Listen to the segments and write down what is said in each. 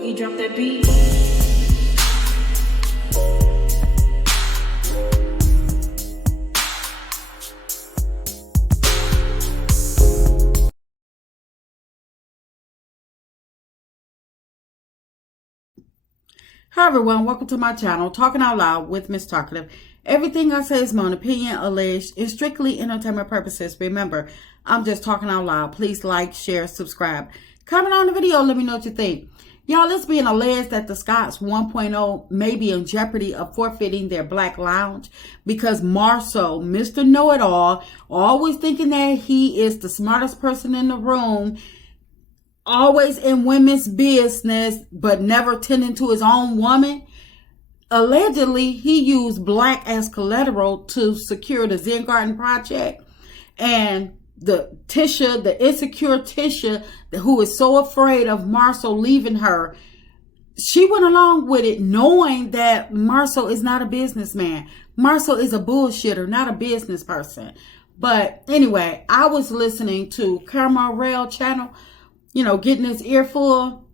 Boogie, drop that beat. Hi everyone, welcome to my channel, Talking Out Loud with Miss Talkative. Everything I say is my own opinion, alleged, and strictly entertainment purposes. Remember, I'm just talking out loud. Please like, share, subscribe. Comment on the video, let me know what you think. Y'all, it's being alleged that the Scotts 1.0 may be in jeopardy of forfeiting their Black Lounge because MARSAU, Mr. Know-It-All, always thinking that he is the smartest person in the room, always in women's business, but never tending to his own woman. Allegedly, he used black as collateral to secure the Zen Garden project. And the Tisha, the insecure Tisha, who is so afraid of MARSAU leaving her, she went along with it knowing that MARSAU is not a businessman. MARSAU is a bullshitter, not a business person. But anyway, I was listening to Peril channel, you know, getting his earful.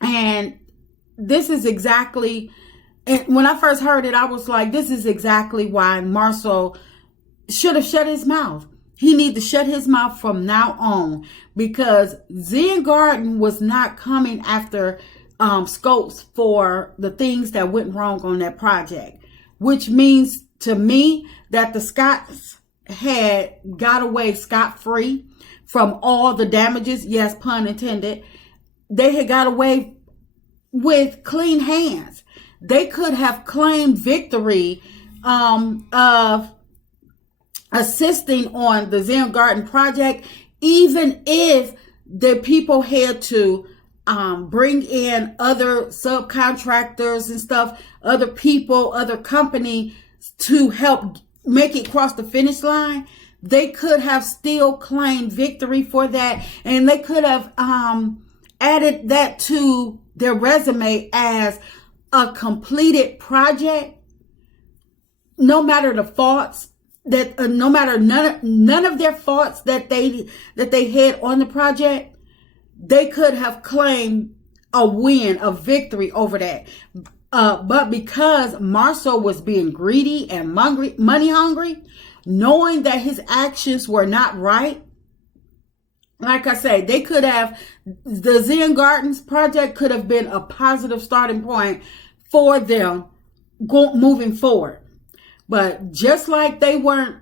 And this is exactly, and when I first heard it, I was like, this is exactly why MARSAU should have shut his mouth. He needs to shut his mouth from now on, because Zen Garden was not coming after scopes for the things that went wrong on that project, which means to me that the Scotts had got away scot-free from all the damages. Yes, pun intended. They had got away with clean hands. They could have claimed victory of assisting on the Zen Garden project, even if the people had to bring in other subcontractors and stuff, other people, other company to help make it cross the finish line. They could have still claimed victory for that, and they could have added that to their resume as a completed project. No matter the faults that, no matter none of their faults that they had on the project, they could have claimed a win, a victory over that. But because MARSAU was being greedy and money hungry, knowing that his actions were not right, like I say, they could have, the Zen Gardens project could have been a positive starting point for them moving forward. But just like they weren't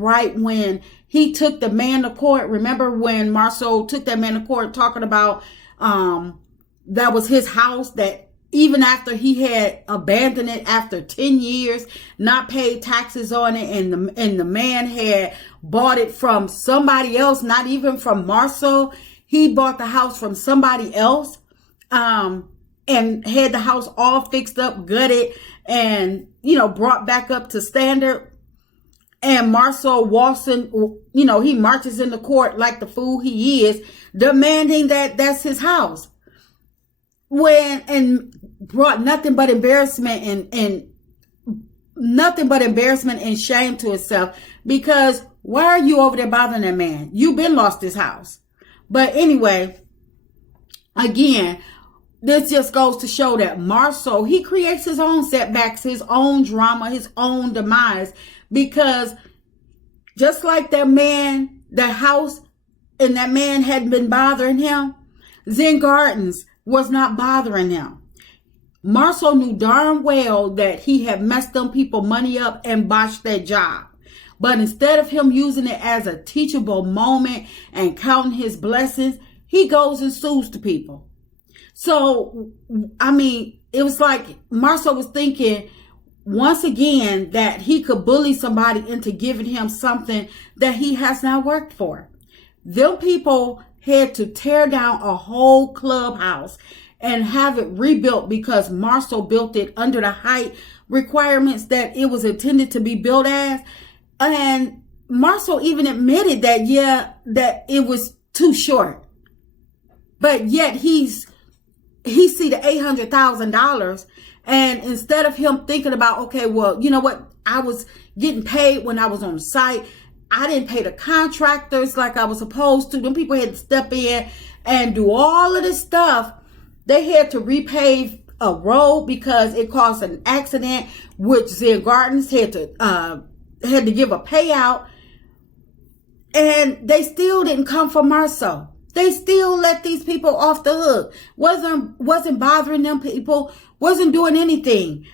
right when he took the man to court. Remember when MARSAU took that man to court talking about that was his house, that even after he had abandoned it after 10 years, not paid taxes on it, and the man had bought it from somebody else, not even from MARSAU. He bought the house from somebody else, and had the house all fixed up, gutted, and, you know, brought back up to standard. And MARSAU walks in, you know, he marches into court like the fool he is, demanding that that's his house. And brought nothing but embarrassment and nothing but embarrassment and shame to himself, because why are you over there bothering that man? You've been lost his house. But anyway, again, this just goes to show that MARSAU, he creates his own setbacks, his own drama, his own demise, because just like that man, the house, and that man had been bothering him, Zen Gardens was not bothering him. MARSAU knew darn well that he had messed them people money up and botched their job. But instead of him using it as a teachable moment and counting his blessings, he goes and sues the people. So, I mean, it was like MARSAU was thinking once again that he could bully somebody into giving him something that he has not worked for. Them people had to tear down a whole clubhouse and have it rebuilt because MARSAU built it under the height requirements that it was intended to be built as. And MARSAU even admitted that, yeah, that it was too short. But yet he see the $800,000, and instead of him thinking about, okay, well, you know what, I was getting paid when I was on site, I didn't pay the contractors like I was supposed to. Them people had to step in and do all of this stuff. They had to repave a road because it caused an accident, which Zen Gardens had to give a payout. And they still didn't come for MARSAU. They still let these people off the hook. Wasn't bothering them people. Wasn't doing anything.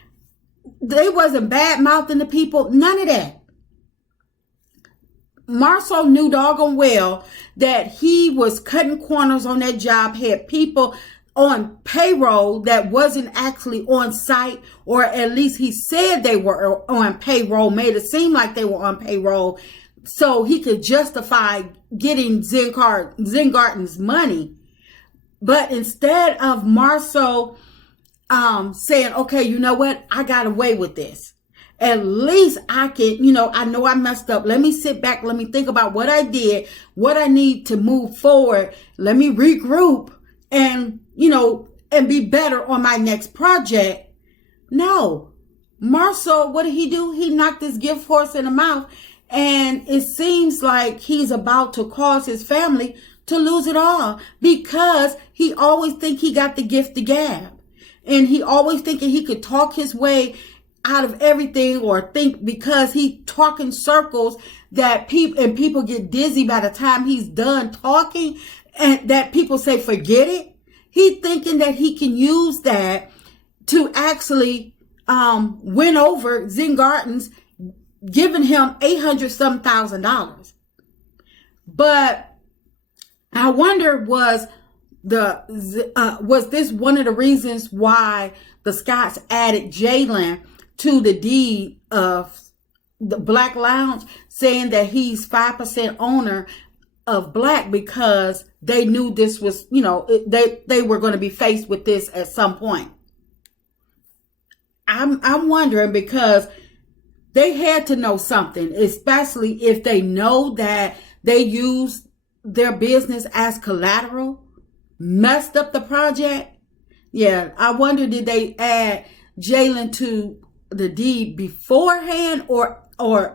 They wasn't bad mouthing the people. None of that. MARSAU knew doggone well that he was cutting corners on that job. Had people on payroll that wasn't actually on site, or at least he said they were on payroll. Made it seem like they were on payroll, so he could justify getting Zen Gardens money. But instead of MARSAU saying, okay, you know what? I got away with this. At least I can, I know I messed up. Let me sit back. Let me think about what I did, what I need to move forward. Let me regroup and, and be better on my next project. No. MARSAU, what did he do? He knocked his gift horse in the mouth. And it seems like he's about to cause his family to lose it all, because he always think he got the gift of gab. And he always thinking he could talk his way out of everything, or think because he talk in circles that people get dizzy by the time he's done talking, and that people say, forget it. He thinking that he can use that to actually win over Zen Gardens, giving him $800,000. But I wonder, was this one of the reasons why the Scotts added Jalen to the deed of the Black Lounge, saying that he's 5% owner of Black, because they knew this was, they were going to be faced with this at some point? I'm wondering, because they had to know something, especially if they know that they used their business as collateral, messed up the project. Yeah, I wonder, did they add Jalen to the deed beforehand, or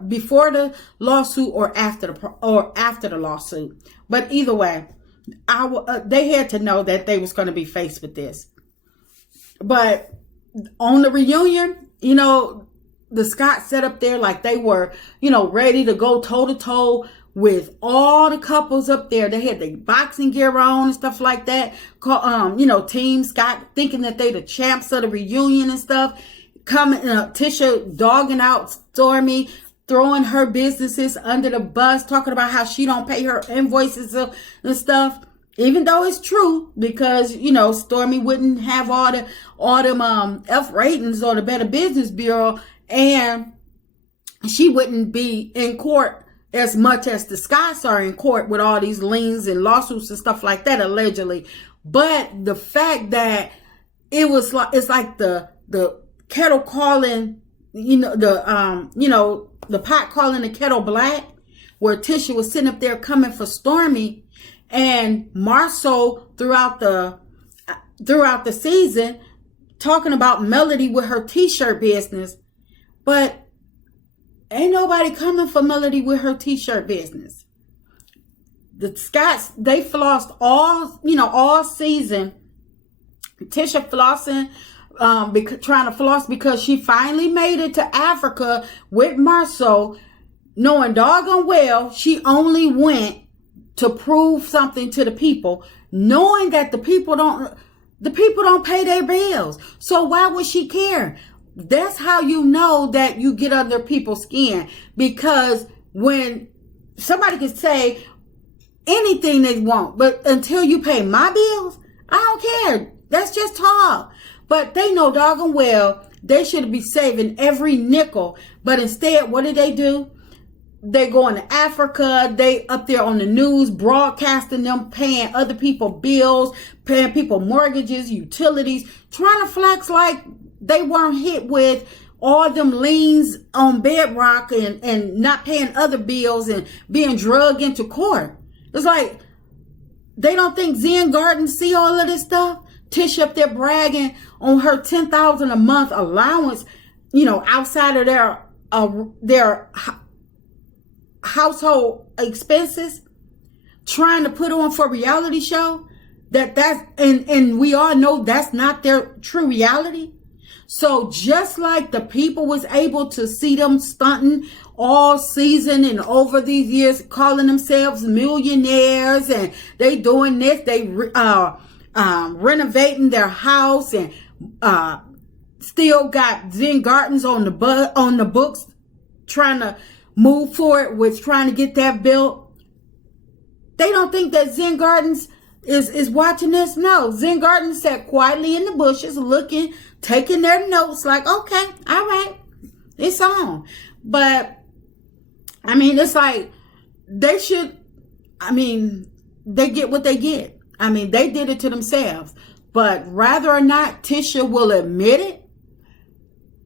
before the lawsuit, or after the lawsuit? But either way, they had to know that they was going to be faced with this. But on the reunion, the Scotts set up there like they were, ready to go toe to toe with all the couples up there. They had the boxing gear on and stuff like that. Team Scott, thinking that they the champs of the reunion and stuff. Coming, Tisha dogging out Stormy, throwing her businesses under the bus, talking about how she don't pay her invoices and stuff. Even though it's true, because, Stormy wouldn't have all them F ratings or the Better Business Bureau, and she wouldn't be in court as much as the Scotts are in court with all these liens and lawsuits and stuff like that, allegedly. But the fact that it's like the kettle calling, the pot calling the kettle black, where Tisha was sitting up there coming for Stormy, and MARSAU throughout the season talking about Melody with her t-shirt business. But ain't nobody coming for Melody with her t-shirt business. The Scotts, they flossed all season. Tisha flossing, trying to floss because she finally made it to Africa with MARSAU, knowing doggone well she only went to prove something to the people, knowing that the people don't pay their bills. So why would she care? That's how you know that you get under people's skin, because when somebody can say anything they want, but until you pay my bills, I don't care. That's just talk. But they know doggone well they should be saving every nickel. But instead, what do? They going to Africa. They up there on the news broadcasting them paying other people bills, paying people mortgages, utilities, trying to flex like they weren't hit with all them liens on bedrock and not paying other bills and being drugged into court. It's like they don't think Zen Gardens see all of this stuff. Tisha up there bragging on her $10,000 a month allowance, outside of their household expenses, trying to put on for a reality show, and we all know that's not their true reality. So just like the people was able to see them stunting all season and over these years, calling themselves millionaires, and they doing this, they renovating their house, and still got Zen Gardens on the books, trying to move forward with trying to get that built. They don't think that Zen Gardens is watching this. No, Zen Gardens sat quietly in the bushes looking, taking their notes like, okay, all right, it's on. But I mean, it's like they get what they get. I mean, they did it to themselves. But whether or not Tisha will admit it,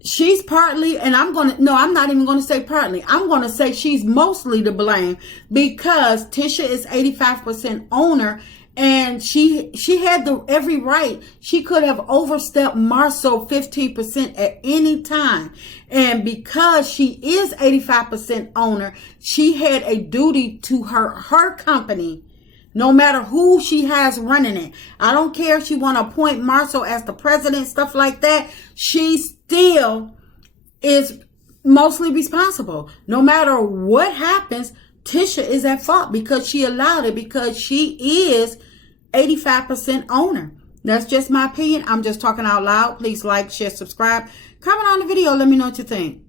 she's partly, and I'm not even going to say partly. I'm going to say she's mostly to blame, because Tisha is 85% owner, and she had every right. She could have overstepped MARSAU 15% at any time. And because she is 85% owner, she had a duty to her company, no matter who she has running it. I don't care if she want to appoint MARSAU as the president, stuff like that. She still is mostly responsible. No matter what happens, Tisha is at fault because she allowed it, because she is 85% owner. That's just my opinion. I'm just talking out loud. Please like, share, subscribe, comment on the video. Let me know what you think.